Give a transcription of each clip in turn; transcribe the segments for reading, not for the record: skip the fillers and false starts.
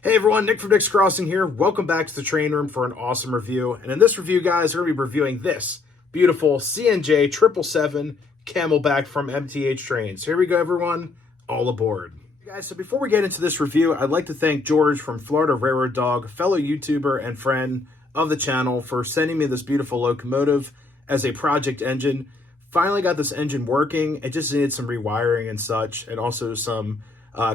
Hey everyone, Nick from Nick's Crossing here. Welcome back to the train room for an awesome review. And in this review, guys, we're going to be reviewing this beautiful CNJ 777 Camelback from MTH Trains. Here we go, everyone. All aboard. Guys, so before we get into this review, I'd like to thank George from Florida Railroad Dog, fellow YouTuber and friend of the channel, for sending me this beautiful locomotive as a project engine. Finally got this engine working. It just needed some rewiring and such, and also some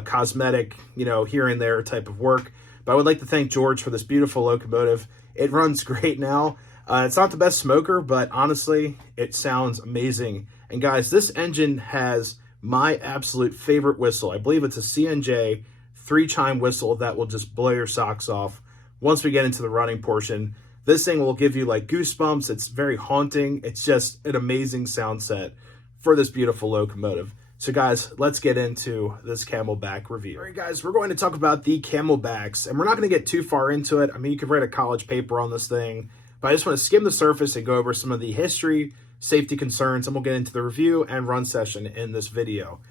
cosmetic, here and there type of work. But I would like to thank George for this beautiful locomotive. It runs great now. It's not the best smoker, but honestly, it sounds amazing. And guys, this engine has my absolute favorite whistle. I believe it's a CNJ 3-chime whistle that will just blow your socks off once we get into the running portion. This thing will give you like goosebumps. It's very haunting. It's just an amazing sound set for this beautiful locomotive. So guys, let's get into this Camelback review. All right, guys, we're going to talk about the Camelbacks, and we're not going to get too far into it. I mean, you could write a college paper on this thing, but I just want to skim the surface and go over some of the history, safety concerns, and we'll get into the review and run session in this video.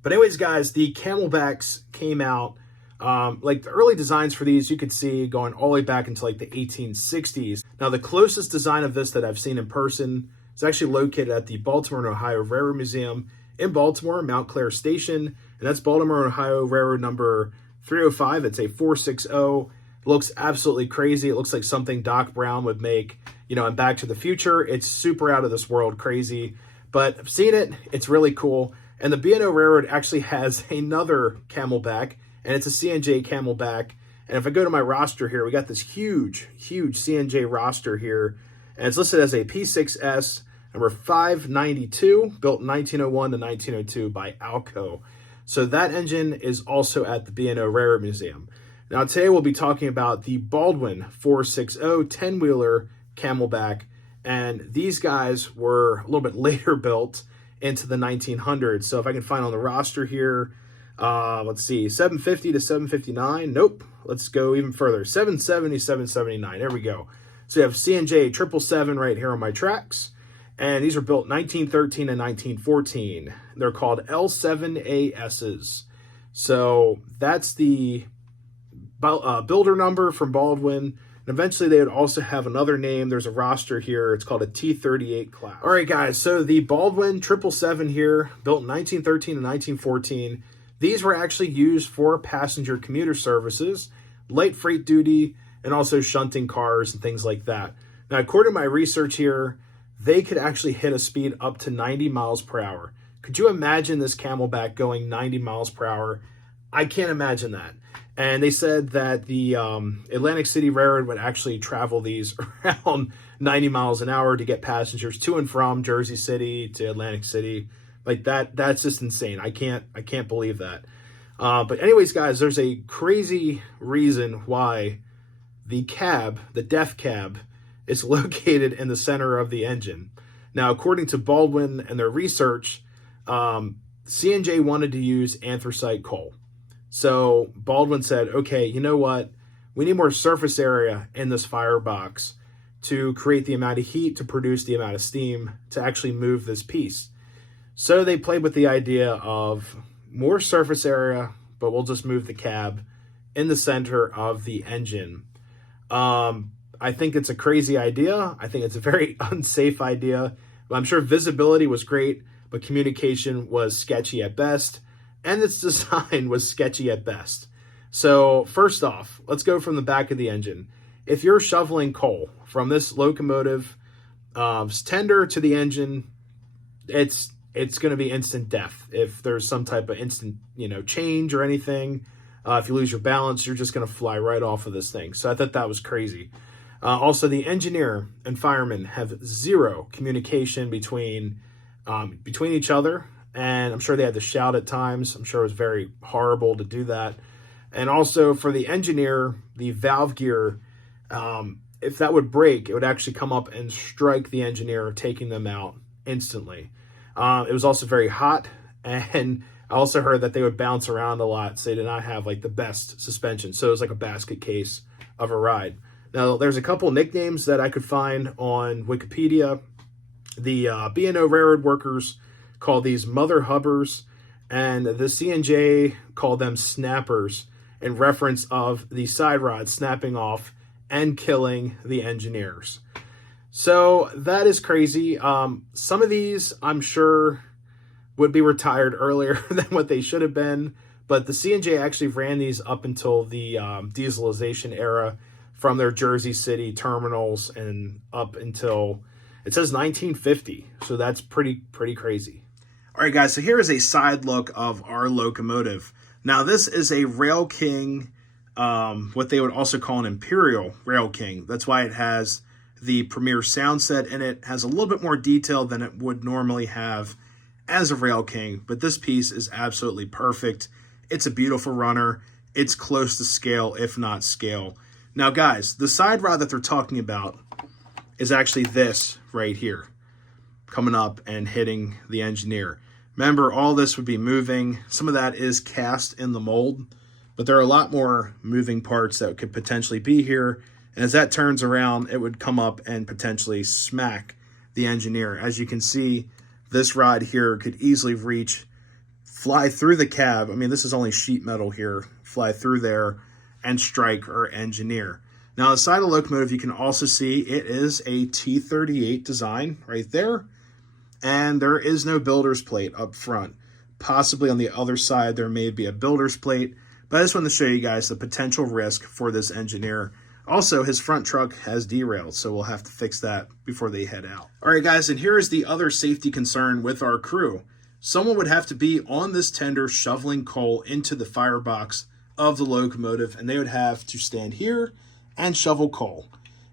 But anyways, guys, the Camelbacks came out, like the early designs for these, you could see going all the way back into like the 1860s. Now, the closest design of this that I've seen in person is actually located at the Baltimore and Ohio Railroad Museum in Baltimore, Mount Clair Station, and that's Baltimore, Ohio Railroad number 305. It's a 460. It looks absolutely crazy. It looks like something Doc Brown would make, in Back to the Future. It's super out of this world crazy, but I've seen it. It's really cool. And the B&O Railroad actually has another Camelback, and it's a CNJ Camelback. And if I go to my roster here, we got this huge CNJ roster here, and it's listed as a P6S, number 592, built in 1901 to 1902 by Alco. So that engine is also at the B&O Railroad Museum. Now today we'll be talking about the Baldwin 460 10-wheeler Camelback, and these guys were a little bit later built into the 1900s. So if I can find on the roster here, let's see, 750 to 759. Nope. Let's go even further. 770, 779. There we go. So we have CNJ 777 right here on my tracks. And these were built 1913 and 1914. They're called L7ASs. So that's the builder number from Baldwin. And eventually they would also have another name. There's a roster here. It's called a T38 class. All right, guys. So the Baldwin 777 here, built in 1913 and 1914. These were actually used for passenger commuter services, light freight duty, and also shunting cars and things like that. Now, according to my research here, they could actually hit a speed up to 90 miles per hour. Could you imagine this Camelback going 90 miles per hour? I can't imagine that. And they said that the Atlantic City Railroad would actually travel these around 90 miles an hour to get passengers to and from Jersey City to Atlantic City. Like that's just insane. I can't believe that. But anyways, guys, there's a crazy reason why the cab, the death cab, is located in the center of the engine. Now, according to Baldwin and their research, CNJ wanted to use anthracite coal. So Baldwin said, okay, you know what? We need more surface area in this firebox to create the amount of heat, to produce the amount of steam, to actually move this piece. So they played with the idea of more surface area, but we'll just move the cab in the center of the engine. I think it's a crazy idea. I think it's a very unsafe idea. I'm sure visibility was great, but communication was sketchy at best, and its design was sketchy at best. So first off, let's go from the back of the engine. If you're shoveling coal from this locomotive tender to the engine, it's going to be instant death. If there's some type of instant, change or anything, if you lose your balance, you're just going to fly right off of this thing. So I thought that was crazy. Also, the engineer and fireman have zero communication between each other, and I'm sure they had to shout at times. I'm sure it was very horrible to do that. And also for the engineer, the valve gear, if that would break, it would actually come up and strike the engineer, taking them out instantly. It was also very hot, and I also heard that they would bounce around a lot, so they did not have like the best suspension. So it was like a basket case of a ride. Now, there's a couple nicknames that I could find on Wikipedia. The B&O Railroad workers call these Mother Hubbers, and the CNJ call them Snappers. in reference of the side rod snapping off and killing the engineers. So that is crazy. Some of these, I'm sure, would be retired earlier than what they should have been, but the CNJ actually ran these up until the dieselization era from their Jersey City terminals and up until, it says 1950. So that's pretty crazy. All right, guys, so here is a side look of our locomotive. Now, this is a RailKing, what they would also call an Imperial RailKing. That's why it has the Premier sound set in it. Has a little bit more detail than it would normally have as a RailKing, but this piece is absolutely perfect. It's a beautiful runner. It's close to scale, if not scale. Now, guys, the side rod that they're talking about is actually this right here, coming up and hitting the engineer. Remember, all this would be moving. Some of that is cast in the mold, but there are a lot more moving parts that could potentially be here. And as that turns around, it would come up and potentially smack the engineer. As you can see, this rod here could easily reach, fly through the cab. I mean, this is only sheet metal here, fly through there and strike our engineer. Now, the side of the locomotive, you can also see it is a T38 design right there. And there is no builder's plate up front. Possibly on the other side, there may be a builder's plate. But I just wanted to show you guys the potential risk for this engineer. Also, his front truck has derailed, so we'll have to fix that before they head out. All right, guys, and here is the other safety concern with our crew. Someone would have to be on this tender shoveling coal into the firebox of the locomotive, and they would have to stand here and shovel coal.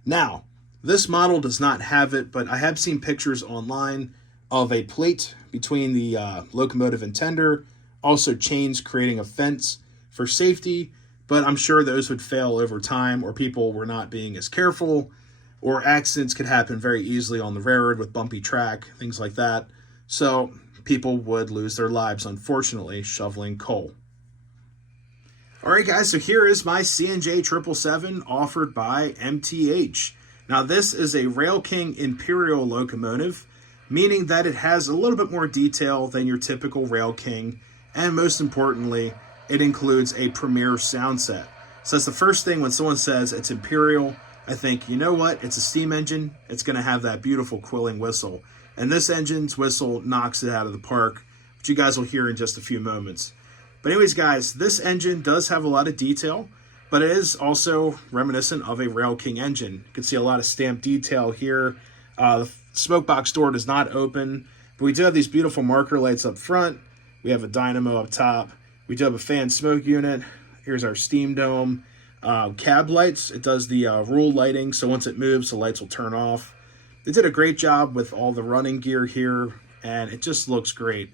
Now, this model does not have it, but I have seen pictures online of a plate between the locomotive and tender, also chains creating a fence for safety, but I'm sure those would fail over time, or people were not being as careful, or accidents could happen very easily on the railroad with bumpy track, things like that. So people would lose their lives, unfortunately, shoveling coal. All right, guys, so here is my CNJ 777 offered by MTH. Now, this is a RailKing Imperial locomotive, meaning that it has a little bit more detail than your typical RailKing, and most importantly, it includes a Premier sound set. So that's the first thing when someone says it's Imperial, I think, you know what, it's a steam engine, it's going to have that beautiful quilling whistle. And this engine's whistle knocks it out of the park, which you guys will hear in just a few moments. But anyways, guys, this engine does have a lot of detail, but it is also reminiscent of a RailKing engine. You can see a lot of stamped detail here. The smoke box door does not open, but we do have these beautiful marker lights up front. We have a dynamo up top. We do have a fan smoke unit. Here's our steam dome. Cab lights, it does the rule lighting, so once it moves, the lights will turn off. They did a great job with all the running gear here, and it just looks great.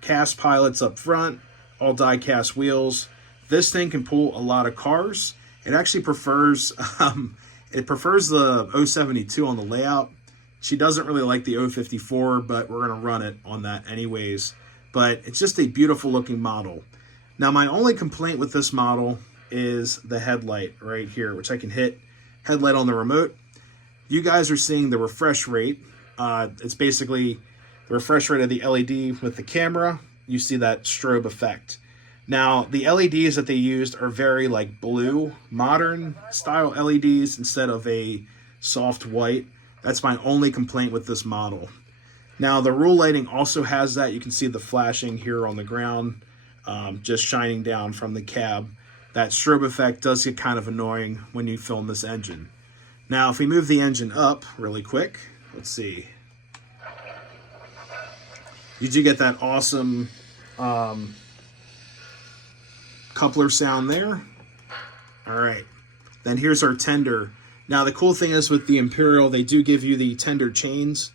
Cast pilots up front, all die-cast wheels. This thing can pull a lot of cars. It actually prefers the 072 on the layout. She doesn't really like the 054, but we're going to run it on that anyways. But it's just a beautiful looking model. Now, my only complaint with this model is the headlight right here, which I can hit headlight on the remote. You guys are seeing the refresh rate. It's basically the refresh rate of the LED with the camera. You see that strobe effect. Now, the LEDs that they used are very like blue, modern style LEDs instead of a soft white. That's my only complaint with this model. Now, the rule lighting also has that. You can see the flashing here on the ground, just shining down from the cab. That strobe effect does get kind of annoying when you film this engine. Now, if we move the engine up really quick, let's see. You do get that awesome coupler sound there. All right. Then here's our tender. Now, the cool thing is with the Imperial, they do give you the tender chains.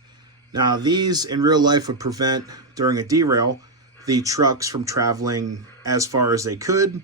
Now, these in real life would prevent, during a derail, the trucks from traveling as far as they could,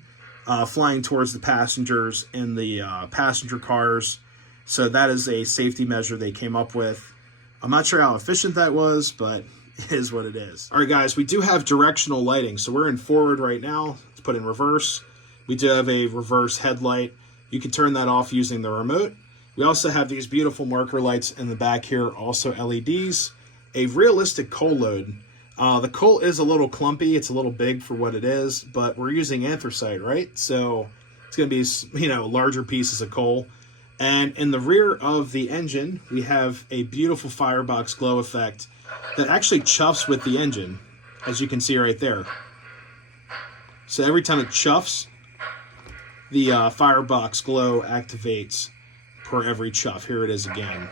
flying towards the passengers in the passenger cars. So that is a safety measure they came up with. I'm not sure how efficient that was, but it is what it is. All right, guys, we do have directional lighting. So we're in forward right now. Let's put in reverse. We do have a reverse headlight. You can turn that off using the remote. We also have these beautiful marker lights in the back here, also LEDs. A realistic coal load. The coal is a little clumpy. It's a little big for what it is, but we're using anthracite, right? So It's going to be, larger pieces of coal. And in the rear of the engine, we have a beautiful firebox glow effect that actually chuffs with the engine, as you can see right there. So every time it chuffs, the firebox glow activates per every chuff. Here it is again.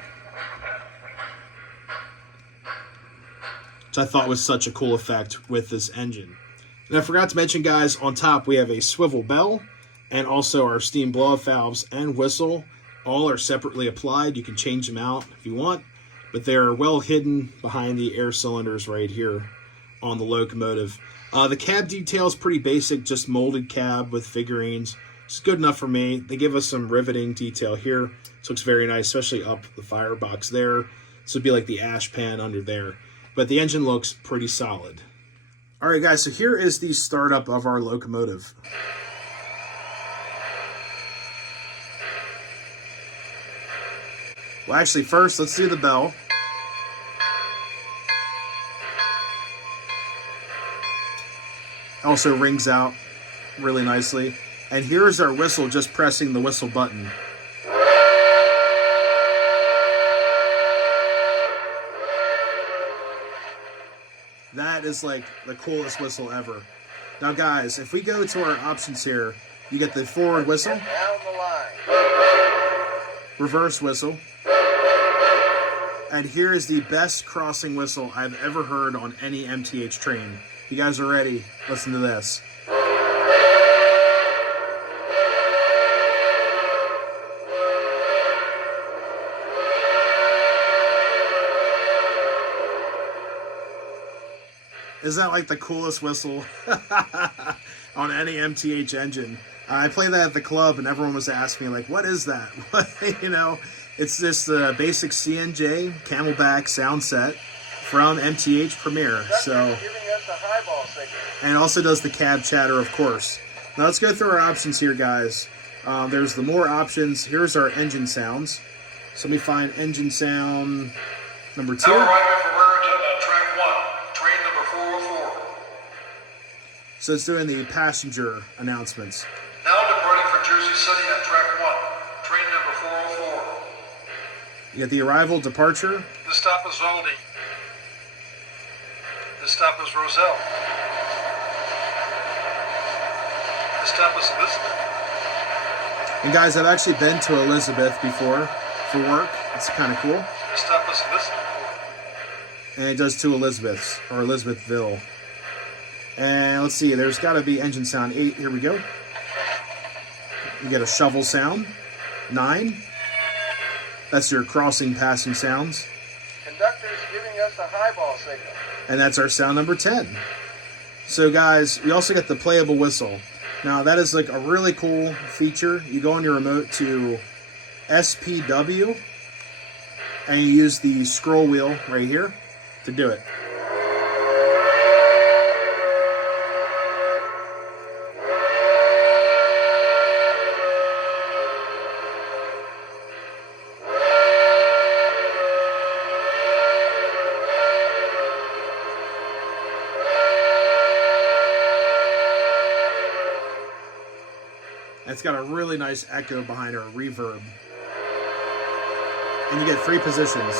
Which I thought was such a cool effect with this engine. And I forgot to mention, guys, on top we have a swivel bell and also our steam blow-off valves and whistle. All are separately applied. You can change them out if you want, but they're well hidden behind the air cylinders right here on the locomotive. The cab detail is pretty basic, just molded cab with figurines. It's good enough for me. They give us some riveting detail here. This looks very nice, especially up the firebox there. This would be like the ash pan under there. But the engine looks pretty solid. All right, guys, so here is the startup of our locomotive. Well, actually, first, let's do the bell. Also rings out really nicely. And here's our whistle, just pressing the whistle button. That is like the coolest whistle ever. Now, guys, if we go to our options here, you get the forward whistle, down the line, reverse whistle, and here is the best crossing whistle I've ever heard on any MTH train. If you guys are ready, listen to this. Isn't that like the coolest whistle on any MTH engine? I played that at the club and everyone was asking me, like, what is that? It's this basic CNJ Camelback sound set from MTH Premier. So, and it also does the cab chatter, of course. Now let's go through our options here, guys. There's the more options. Here's our engine sounds. So let me find engine sound number 2. So it's doing the passenger announcements. Now departing for Jersey City on track 1, train number 404. You get the arrival, departure. This stop is Oldie. This stop is Roselle. This stop is Elizabeth. And guys, I've actually been to Elizabeth before for work. It's kind of cool. This stop is Elizabeth. And it does two Elizabeths, or Elizabethville. And let's see, there's got to be engine sound 8. Here we go. You get a shovel sound. 9. That's your crossing passing sounds. Conductor is giving us a highball signal. And that's our sound number 10. So guys, we also get the playable whistle. Now that is like a really cool feature. You go on your remote to SPW and you use the scroll wheel right here to do it. It's got a really nice echo behind her, reverb. And you get 3 positions.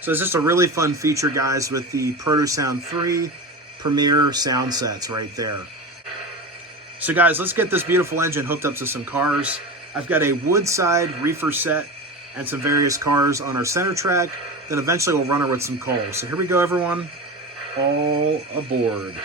So it's just a really fun feature, guys, with the Proto Sound 3 Premier sound sets right there. So guys, let's get this beautiful engine hooked up to some cars. I've got a Woodside reefer set and some various cars on our center track. Then eventually we'll run her with some coal. So here we go, everyone. All aboard.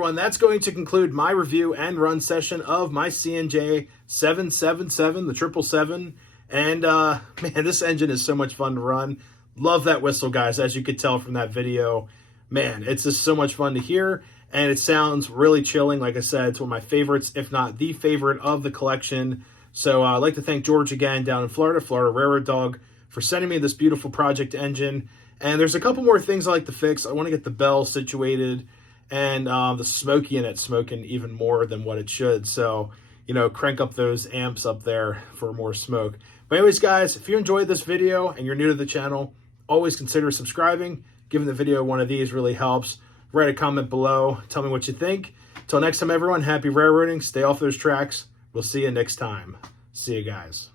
everyone, that's going to conclude my review and run session of my CNJ 777, the 777. And man, this engine is so much fun to run. Love that whistle, guys, as you could tell from that video. Man, it's just so much fun to hear, and it sounds really chilling. Like I said, it's one of my favorites, if not the favorite of the collection. So I'd like to thank George again down in Florida Railroad Dog, for sending me this beautiful project engine. And there's a couple more things I like to fix. I want to get the bell situated, and the smoke unit smoking even more than what it should. So, you know, crank up those amps up there for more smoke. But anyways, guys, if you enjoyed this video and you're new to the channel, always consider subscribing. Giving the video one of these really helps. Write a comment below. Tell me what you think. Till next time, everyone, happy railroading. Stay off those tracks. We'll see you next time. See you guys.